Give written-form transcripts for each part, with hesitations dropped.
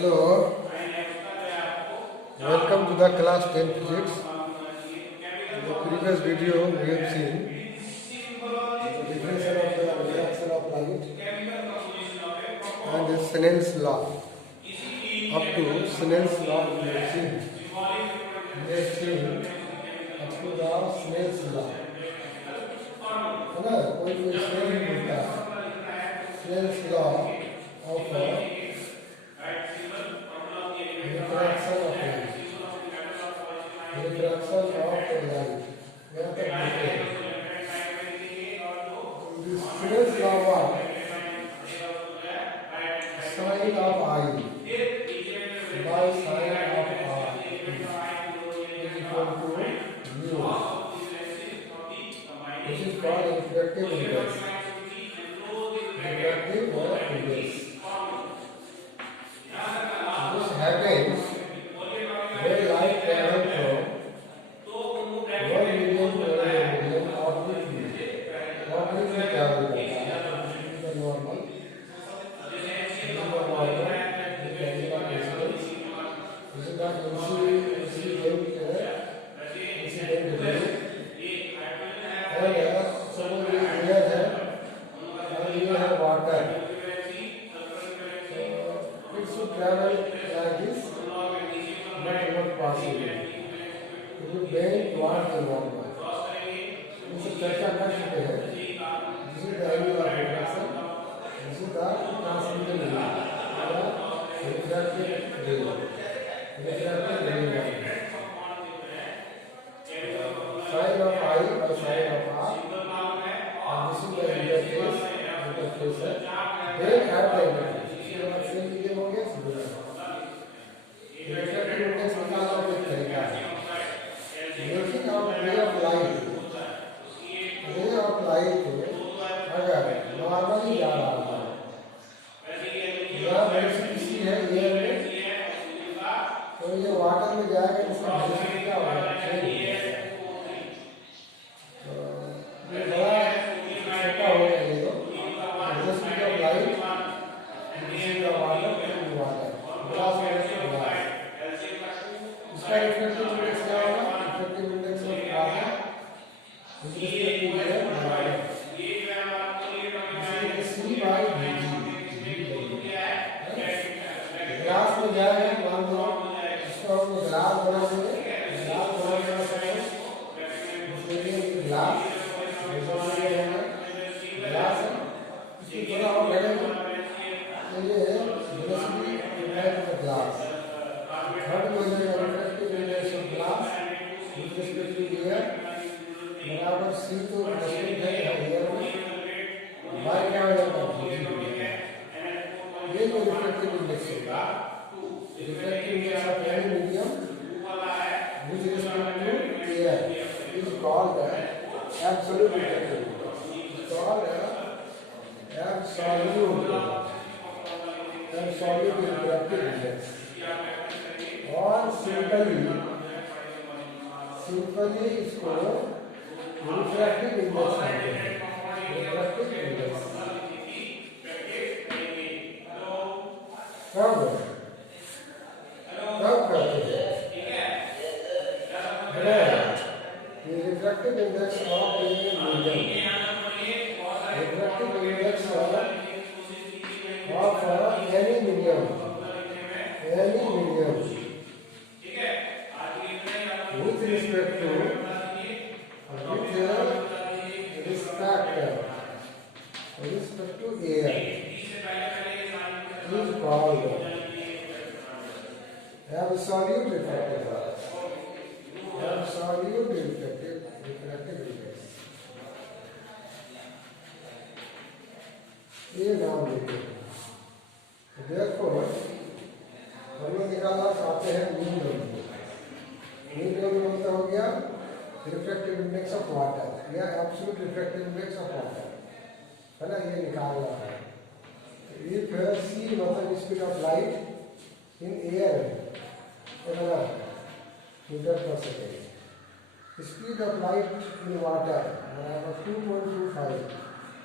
Hello, welcome to the class 10 physics. In the previous video we have seen the definition of the reaction of light and the Snell's law. Up to Snell's law we have seen. We have seen up to the Snell's law. है ना, कोई कोई Snell नहीं बोलता Snell's law of refraction of light यहाँ तक देखते हैं Snell's law of sine of i by sine of r is equal to mu which is called refractive index. Refractive index. This happens when light travels from 1 million to 1 million orbit travel करता है. This is the normal. This is the normal. This is the incident wave. Suppose ये air है और ये है water. It should travel like this, but not possible. It will bend towards the normal. इसे चर्चा कर चुके हैं. This is the angle of refraction. This is the transmitted ray. Refracted ray. Sine of I or sine of R, and this is the interface. They have the interface. इसके बाद same चीजें हो गया सिंगुलर. रिफ्रैक्टिव इंडेक्स निकालना एक तरीका है. लेकिन अब रे ऑफ लाइट अगर नॉर्मली जा रहा है या वेलोसिटी सी है एयर में, तो ये वाटर में जाएगा, इसका वेलोसिटी क्या होगा? ग्लास में जाएगा, मान लो इसको हम ग्लास बना देंगे. ग्लास बनाने का समय उसके लिए ग्लास ग्लास है, इसकी थोड़ा और बढ़ेगा तो ये है velocity impact of glass. Third question है refractive index of glass with respect to air बराबर सी. तो मशीन है एयर में बाय क्या हो जाता है? ये जो रिफ्रैक्टिव इंडेक्स होगा, refractive index of any medium with respect to air is called absolute refractive index. Called absolute refractive index. और सिंपली इसको रिफ्रैक्टिव इंडेक्स कहते हैं. रिफ्रैक्टिव इंडेक्स कब करते हैं? ये refractive index of a medium, refractive index of any medium with respect to air is called absolute refractive index. ये नाम लेते हैं. Therefore हम लोग निकालना चाहते हैं मीन मतलब हो गया रिफ्रैक्टिव इंडेक्स ऑफ वाटर या absolute refractive index of water, है ना. ये निकालना है. इफ सी मतलब speed of light in air metre पर second, speed of light in water बराबर 2.25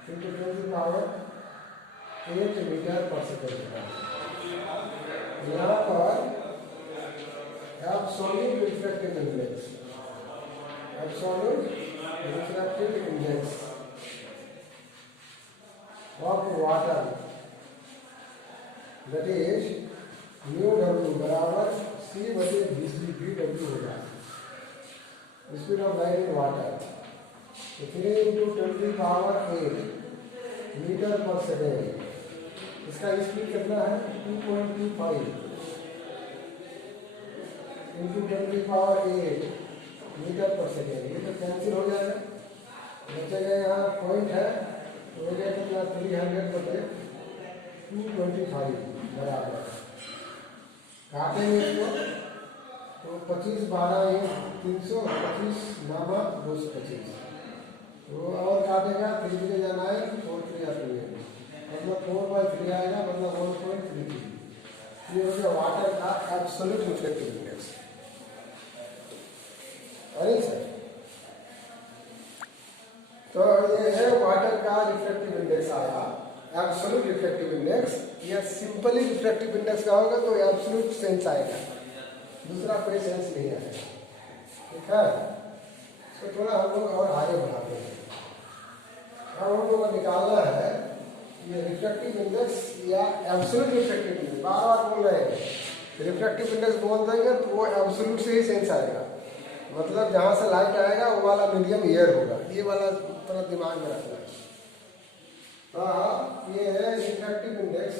into 10 to the power 8 metre पर सेकेंड. यहाँ पर absolute refractive index, absolute refractive index of water, that is mu W बराबर C बटे B W होगा, speed of light in water. तो 3 into 10⁸ metre पर second, इसका स्पीड कितना है 2.25 इंटू 10⁸ मीटर पर सेकेंड। ये तो कैंसिल हो जाएगा, बचेगा यहाँ पॉइंट है तो हो गया कितना 300 बटे 225 बराबर, काटेंगे इसको तो 25 12 300 25 नामा 225, तो और काटेगा 3 के जाना है 4 3 आती है, मतलब 4/3 आएगा, मतलब 1.33। ये हो गया वाटर का एब्सोल्यूट रिफ्रैक्टिव इंडेक्स। अरे सर, तो ये है वाटर का रिफ्रैक्टिव इंडेक्स आया, एब्सोल्यूट रिफ्रैक्टिव इंडेक्स। या सिंपली रिफ्रैक्टिव इंडेक्स का होगा तो एब्सोल्यूट सेंस आएगा, दूसरा कोई सेंस नहीं आएगा, ठीक है। तो थोड़ा हम लोग और आगे बढ़ाते हैं। अब हम लोग को निकालना है ये रिफ्रैक्टिव इंडेक्स या एब्सोल्यूट रिफ्रैक्टिव इंडेक्स। बार बार बोल रहे हैं, रिफ्रैक्टिव इंडेक्स बोल देंगे तो वो एब्सोल्यूट से ही सेंस आएगा, मतलब जहाँ से लाइट आएगा वो वाला मीडियम एयर होगा, ये वाला थोड़ा दिमाग में रखना है। ये है रिफ्रैक्टिव इंडेक्स,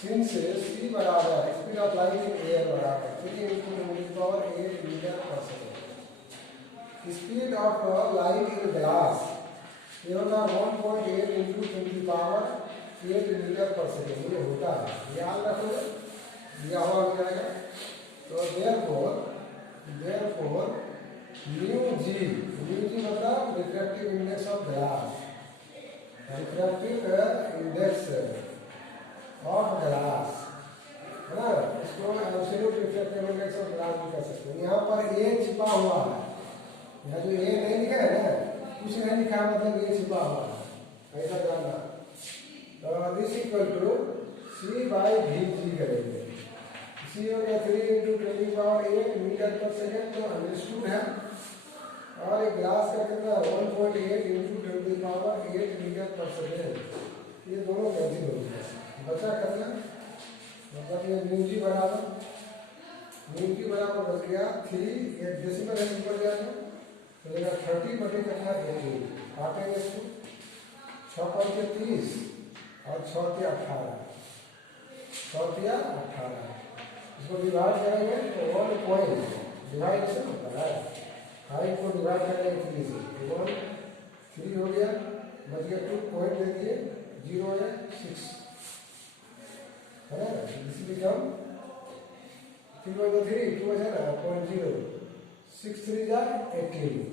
सिंस सी बराबर speed of light in air बराबर 3 इंटू 10⁸ मीटर पर second. Speed of light in glass ये होता है 1.8 इंटू 10⁸ मीटर पर सेकेंड, ये होता है, याद रखो, दिया हुआ हो जाएगा। तो देयरफॉर म्यू जी मतलब refractive index of glass, refractive index of glass है ना, इसको absolute refractive index of glass भी कह सकते हैं। यहाँ पर ए छिपा हुआ है, यहाँ जो ए नहीं लिखा है ना, कुछ नहीं लिखा है, मतलब ये छिपा हुआ है, ऐसा जानना। तो this equal to c by v जी करेंगे, सी हो गया 3 इंटू 10⁸ मीटर पर सेकेंड, तो अंडरस्टूड है। और एक ग्लास का कितना 1.8 इंटू 10⁸ मीटर पर सेकेंड, ये दोनों कैंसिल हो गया, बचा कितना, मतलब ये म्यू जी बराबर बच गया 3, ये डेसिमल है ऊपर जाएगा तो ये 30 बटे कितना 18, काटेंगे इसको 6 पंचे 30 और 6 के 18, 6 के 18, इसको डिवाइड करेंगे तो 1 पॉइंट डिवाइड से होता है, 5 को डिवाइड करेंगे 3 से, 1 3 हो गया, बच गया 2 पॉइंट दे दिए, 0 है 6 है ना, इसी बिकम 3 by 3 2 है ना 0.0 6 3 जा 18,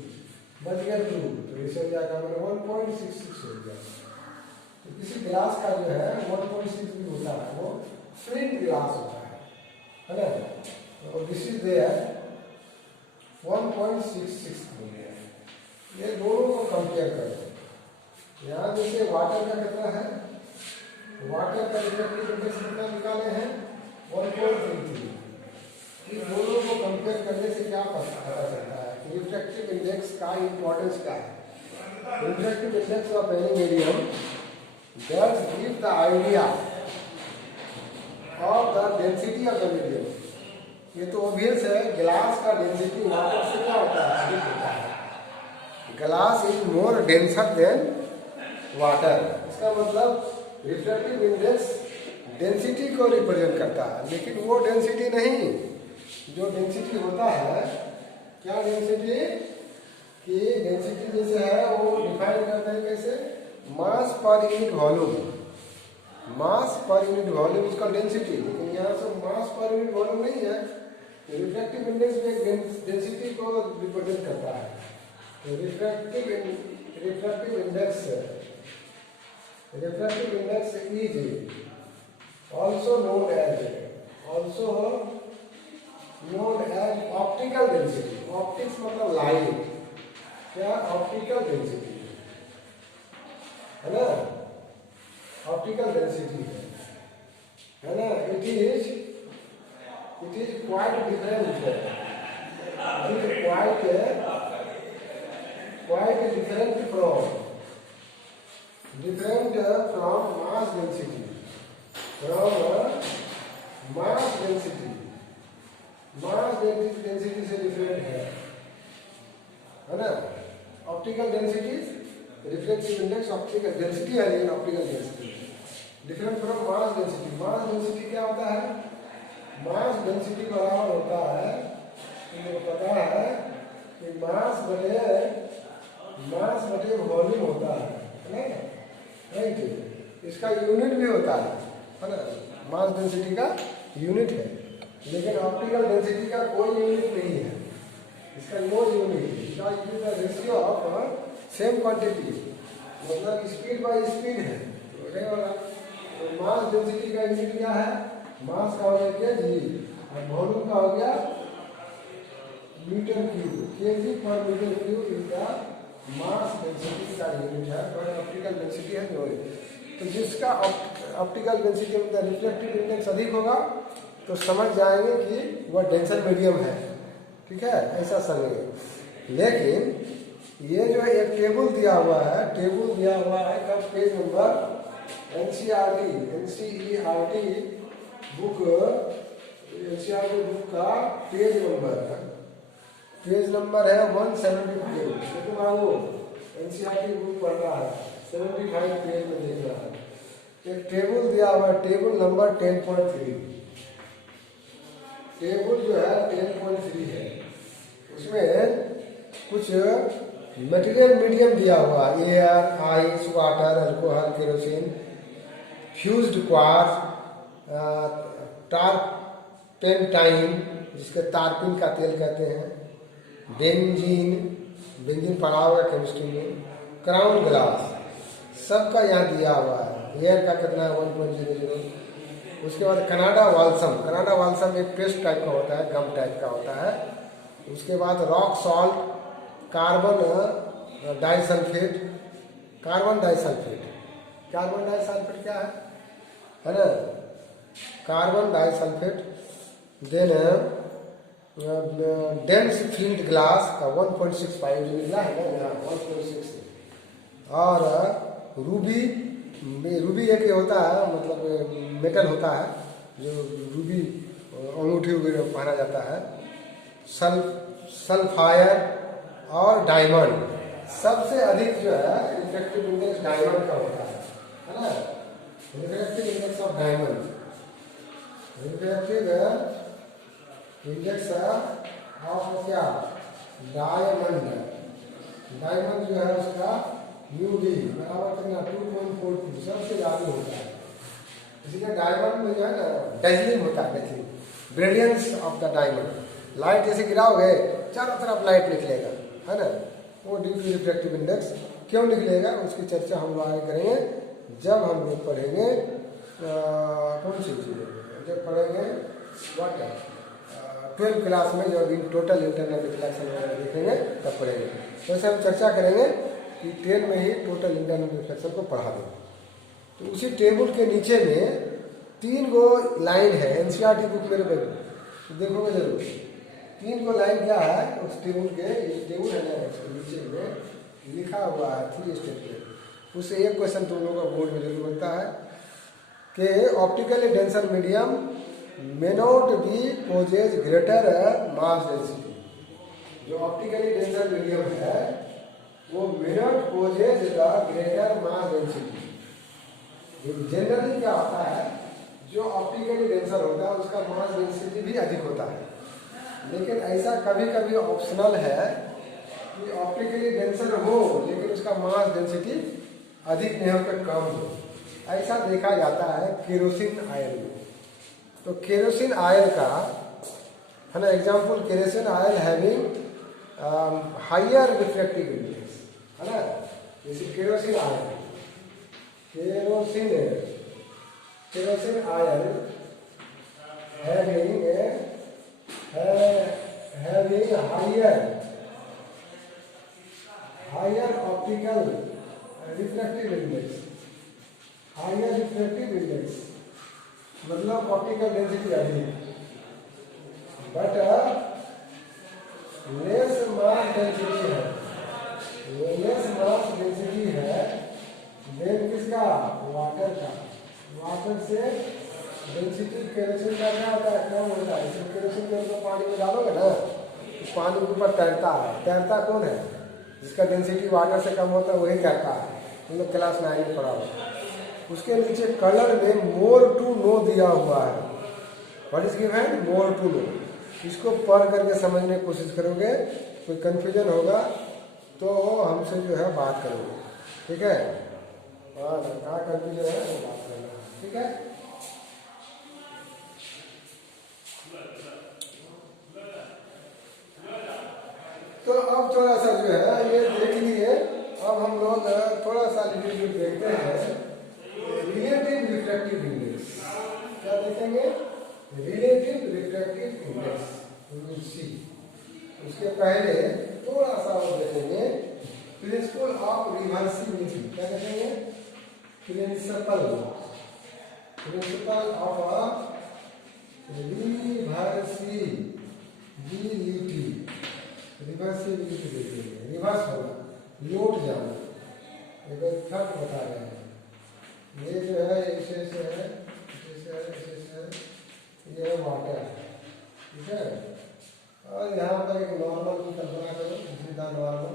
बच गया 2, तो इसे हो जाएगा मैंने 1.66 हो गया। तो किसी ग्लास का जो है 1.6 भी होता है, वो फ्लिंट ग्लास होता है ना, तो दिस इज देयर 1.66 हो गया। ये दोनों को कंपेयर करो, यहाँ जैसे वाटर का कितना है, वाटर का रिफ्रैक्टिव इंडेक्स कितना निकाले हैं 1.33, इन दोनों को कंपेयर करने से क्या पता चलता है कि रिफ्रैक्टिव इंडेक्स का इंपॉर्टेंस क्या है। Refractive index of any medium that give the idea of the density of the medium. ये तो ऑब्वियस है, ग्लास का डेंसिटी वाटर से क्या होता है, अधिक होता है, glass is more denser then water. इसका मतलब रिफ्रैक्टिव इंडेक्स डेंसिटी को रिप्रेजेंट करता है, लेकिन वो डेंसिटी नहीं जो डेंसिटी होता है, क्या डेंसिटी, कि डेंसिटी जैसे है वो डिफाइन करते हैं कैसे, मास पर यूनिट वॉल्यूम, मास पर यूनिट वॉल्यूम इसका डेंसिटी, लेकिन यहाँ से मास पर यूनिट वॉल्यूम नहीं है, रिफ्रैक्टिव इंडेक्स में डेंसिटी को रिप्रेजेंट करता है। तो refractive index is also known as optical density. Optics मतलब लाइट, क्या ऑप्टिकल डेंसिटी है ना, ऑप्टिकल डेंसिटी है ना, it is It is quite different. It is quite different from mass density. Mass density से डिफरेंट है ना? Optical density, reflective index optical density है, लेकिन optical density different from mass density. Mass density क्या होता है? मास डेंसिटी बराबर होता है, तुमको पता है कि मास बटे वॉल्यूम होता है ना? राइट, इसका यूनिट भी होता है ना? मास डेंसिटी का यूनिट है, लेकिन ऑप्टिकल डेंसिटी का कोई यूनिट नहीं है। इसका नो यूनिट, इसका यूनिट है रेशियो ऑफ सेम क्वांटिटी, मतलब स्पीड बाय स्पीड है। तो मास डेंसिटी का यूनिट क्या है? मास का हो गया केजी और वॉल्यूम का हो गया मीटर क्यूब। केजी पर मीटर क्यूब इसका मास डेंसिटी का यूनिट है, और ऑप्टिकल डेंसिटी है नो। तो जिसका ऑप्टिकल डेंसिटी मतलब रिफ्लेक्टिव इंडेक्स अधिक होगा तो समझ जाएंगे कि वह डेंसर मीडियम है, ठीक है, ऐसा समझेंगे। लेकिन ये जो एक टेबल दिया हुआ है कब पेज नंबर एनसीईआरटी बुक का पेज नंबर है 172। देखो बाबू, एनसीईआरटी बुक पढ़ रहा है, 75 पेज में देख रहा है। एक टेबल दिया हुआ है, टेबल नंबर 10.3। टेबल जो है 10.3 है, उसमें कुछ मटेरियल मीडियम दिया हुआ, air, ice, water, alcohol, kerosene, fused quartz, turpentine जिसके तारपीन का तेल कहते हैं, बेंजीन पढ़ा हुआ केमिस्ट्री में, क्राउन ग्लास, सबका यहाँ दिया हुआ है। एयर का कितना है 1.00। उसके बाद कनाडा वाल्सम एक पेस्ट टाइप का होता है, गम टाइप का होता है। उसके बाद रॉक सॉल्ट, कार्बन डाइसल्फेट क्या है ना? Carbon disulphate. Then dense flint glass का 1.65 जो मिला है ना यहाँ 1.6। और रूबी एक होता है, मतलब मेटल होता है जो रूबी अंगूठी वगैरह पहना जाता है। सल्फायर और डायमंड, सबसे अधिक जो है रिफ्रैक्टिव इंडेक्स डायमंड का होता है ना? Refractive index of diamond, refractive index of क्या? डायमंड जो है उसका UV बराबर कितना 2.42 सबसे ज्यादा होता है। इसीलिए डायमंड में जो है ना डेजलिंग होता है, brilliance of the diamond. Light जैसे गिराओगे चारों तरफ लाइट निकलेगा, है ना? वो ड्यू टू रिफ्रैक्टिव इंडेक्स क्यों निकलेगा, उसकी चर्चा हम लोग आगे करेंगे जब हम लोग पढ़ेंगे कौन सी चीज़, जब पढ़ेंगे 12 क्लास में, जब टोटल इंटरनल रिफ्लेक्शन वगैरह देखेंगे तब पढ़ेंगे। वैसे हम चर्चा करेंगे कि 10 में ही टोटल इंटरनल रिफ्लेक्शन को पढ़ा देंगे। तो उसी टेबल के नीचे में 3 गो लाइन है, एनसीईआरटी बुक मेरे पे देखोगे जरूर। 3 गो लाइन क्या है उस टेबल के, ये टेबल है ना, इसके नीचे में लिखा हुआ है 3 स्टेटमेंट। उससे एक क्वेश्चन तुम लोगों का बोर्ड में जरूर बनता है कि optically denser medium may not be possess greater mass density. जो ऑप्टिकली डेंसर मीडियम है वो may not possess the greater mass density. Generally क्या होता है, जो ऑप्टिकली डेंसर होता है उसका मास डेंसिटी भी अधिक होता है, लेकिन ऐसा कभी कभी ऑप्शनल है कि ऑप्टिकली डेंसर हो लेकिन उसका मास डेंसिटी अधिक नहीं होकर कम हो। ऐसा देखा जाता है केरोसिन ऑयल में। तो केरोसिन ऑयल का है ना example, kerosene oil having higher refractive index, है ना? जैसे kerosene oil having higher optical refractive index, मतलब ऑप्टिकल डेंसिटी अधिक, बट लेस मास डेंसिटी है, लेस मास डेंसिटी है देन किसका, वाटर का। वाटर से डेंसिटी कैल्शियम का क्या होता है, कम होता है। इसमें कैल्शियम को पानी में डालोगे ना, पानी के ऊपर तैरता है। तैरता कौन है, जिसका डेंसिटी वाटर से कम होता है वही तैरता है। तुम लोग क्लास 9 में पढ़ा होगा। उसके नीचे कलर में मोर टू नो दिया हुआ है। What is given, more to know. इसको पढ़ करके समझने की कोशिश करोगे, कोई कंफ्यूजन होगा तो हमसे जो है बात करोगे, ठीक है। और कहाँ कंफ्यूजन है वो बात करना, ठीक है। तो अब थोड़ा सा जो है ये देख लिए। अब हम लोग थोड़ा सा रिव्यू देखते हैं, रिलेटिव रिफ्रैक्टिव इंडेक्स। क्या देखेंगे, रिलेटिव रिफ्रैक्टिव इंडेक्स, उसके पहले थोड़ा सा और देखेंगे प्रिंसिपल ऑफ रिवर्सिबिलिटी। क्या देखेंगे, प्रिंसिपल ऑफ रिवर्सिबिलिटी। रिवर्सिबिलिटी देखेंगे, रिवर्स होना, लौट जाना। एक फर्क बता रहे हैं, ये जो है ऐसे से है, ये है वाटर, ठीक है। और यहाँ पर एक नॉर्मल की कल्पना करो, सीधा नॉर्मल,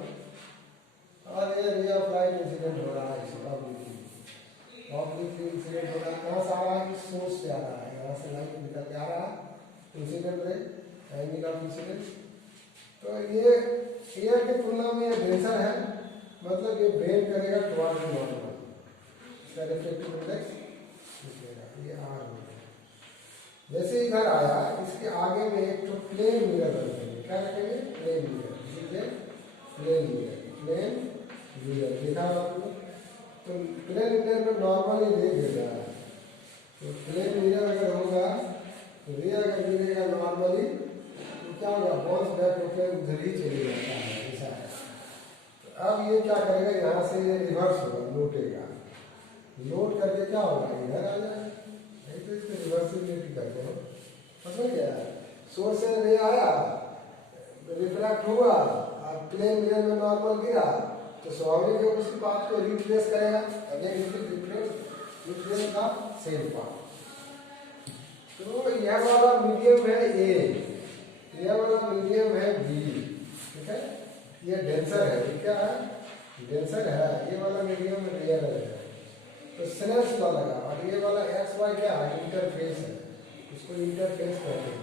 और ये रे ऑफ लाइट इंसिडेंट हो रहा है, ऑब्लिक इंसिडेंट हो रहा है। कहाँ से आ रहा है, किस सोर्स से आ रहा है, यहाँ से लाइट निकल के आ रहा है, incident ray, angle of incident. तो ये एयर की तुलना में ये डेंसर है, मतलब ये बेंड करेगा टुवर्ड नॉर्मल। इसका रिफ्लेक्टिव इंडेक्स ये आर होगा। जैसे इधर आया, इसके आगे में एक तो प्लेन मिरर रखेंगे। क्या रखेंगे, प्लेन मिरर, ठीक है। प्लेन मिरर देखा आपने, तो प्लेन मिरर में नॉर्मली रे गिर रहा है। तो प्लेन मिरर अगर होगा तो रे अगर गिरेगा नॉर्मली तो क्या होगा, बाउंस बैक होकर उधर ही चले जाता है, ऐसा है। तो अब ये क्या करेगा, यहाँ से ये रिवर्स होगा, लौटेगा, लौट करके क्या होगा, इधर आ जाएगा। तो इसको रिवर्सिबिलिटी करते हो, समझ गया। सोर्स से रे आया, रिफ्रैक्ट हुआ, अब प्लेन मिरर में नॉर्मल गिरा, तो स्वाभाविक है उसी बात को रिट्रेस करेगा, अगेन रिट्रेस का सेम पाथ। तो यह वाला मीडियम है ए, यह वाला मीडियम है बी, ठीक है। ये डेंसर है, ये क्या है, डेंसर है। ये वाला मीडियम रेयर है, तो स्नेल्स लॉ लगा। और ये वाला एक्स वाई क्या है, इंटरफेस है, इसको इंटरफेस कहते हैं।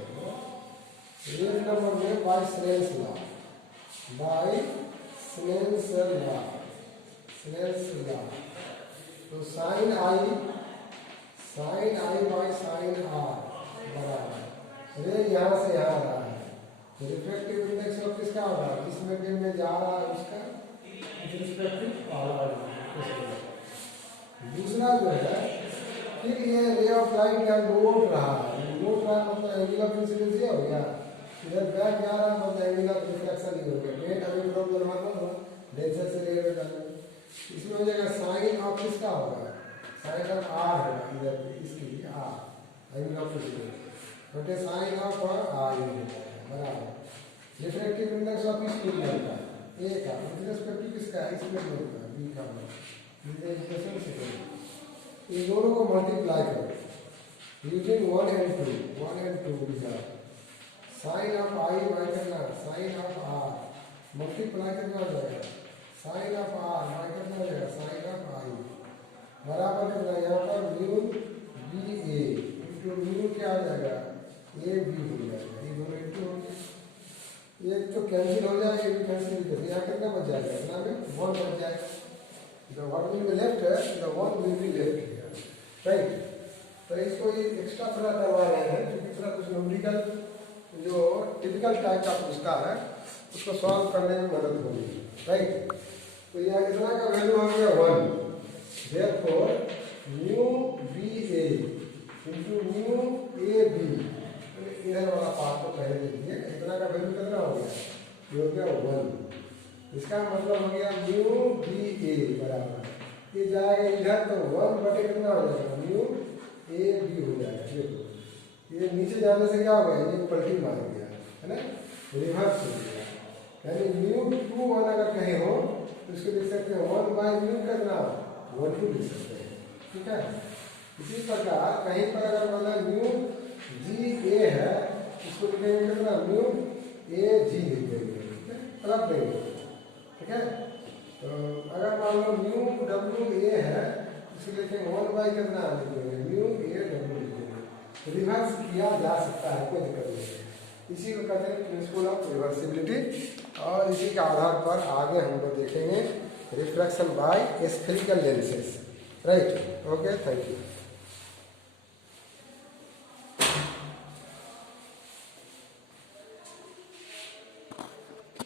रील नंबर में by Snell's law, by Snell's law, Snell's law. तो sine I by sine R बराबर रे यहाँ से यहाँ आ रहा है। तो रिफ्रैक्टिव इंडेक्स ऑफ किसका होगा, इस मीडियम में जा रहा है उसका रिफ्रैक्टिव पावर। दूसरा जो है, फिर ये रे ऑफ लाइट का लौट रहा है, मतलब एंगल ऑफ इंसिडेंस हो गया, इधर बैक जा रहा है, मतलब एंगल ऑफ रिफ्लेक्शन ही हो गया। बेंड अभी फ्रॉम नॉर्मल डेंसर से रे में जाना, इसमें हो जाएगा साइन ऑफ किसका होगा, साइन ऑफ आर होगा, इधर इसकी आर एंगल ऑफ इंसिडेंस बटे साइन ऑफ आर बराबर रिफ्रैक्टिव इंडेक्स ऑफ इस मीडियम का ए का विद रिस्पेक्ट टू किसका, इस मीडियम का बी का। इन दोनों को मल्टीप्लाई करो using 1 and 2 sine of i by करना साइन ऑफ आर, मल्टीप्लाई करना हो जाएगा साइन ऑफ आर बाय करना हो जाएगा साइन ऑफ आई बराबर करना, यहाँ पर mu b a into mu क्या हो जाएगा, ए बी हो जाएगा। ये दोनों इंटू हो गया, एक तो कैंसिल हो जाएगा, एक कैंसिल हो जाएगा, यहाँ कितना बच जाएगा, इतना में 1 बच जाएगा। The what will be left, the 1 will be left here, right? तो इसको ये एक्स्ट्रा थोड़ा करवा रहे हैं क्योंकि थोड़ा कुछ न्यूमेरिकल जो टिपिकल टाइप का पूछता है उसको सॉल्व करने में मदद होगी, राइट। तो यहाँ इतना का वैल्यू हो गया 1, therefore mu b a into mu a b, इधर वाला पार्ट को पहले देखिए, इतना का वैल्यू कितना हो गया, ये हो गया 1। इसका मतलब हो गया म्यू बी ए बराबर, ये जाएगा इधर तो 1 बटे कितना हो जाएगा, म्यू ए बी हो जाएगा। देखो ये नीचे जाने से क्या हो गया, ये पलटी मार गया है ना, रिवर्स हो गया। यानी μ2 1 अगर कहीं हो तो इसको लिख सकते हैं 1/μ कितना 1/2 लिख सकते हैं, ठीक है। इसी प्रकार कहीं पर अगर मतलब μ GA है इसको लिखेंगे कितना μAG लिख देंगे, ठीक है, रख देंगे, ठीक है। तो अगर मान लो μWA है इसको लिखेंगे 1 कितना लिख देंगे μAW लिख देंगे। रिवर्स किया जा सकता है, कोई दिक्कत नहीं है। इसी को कहते हैं प्रिंसिपल ऑफ रिवर्सिबिलिटी। और इसी के आधार पर आगे हम लोग देखेंगे refraction by spherical lenses, right. Okay, thank you.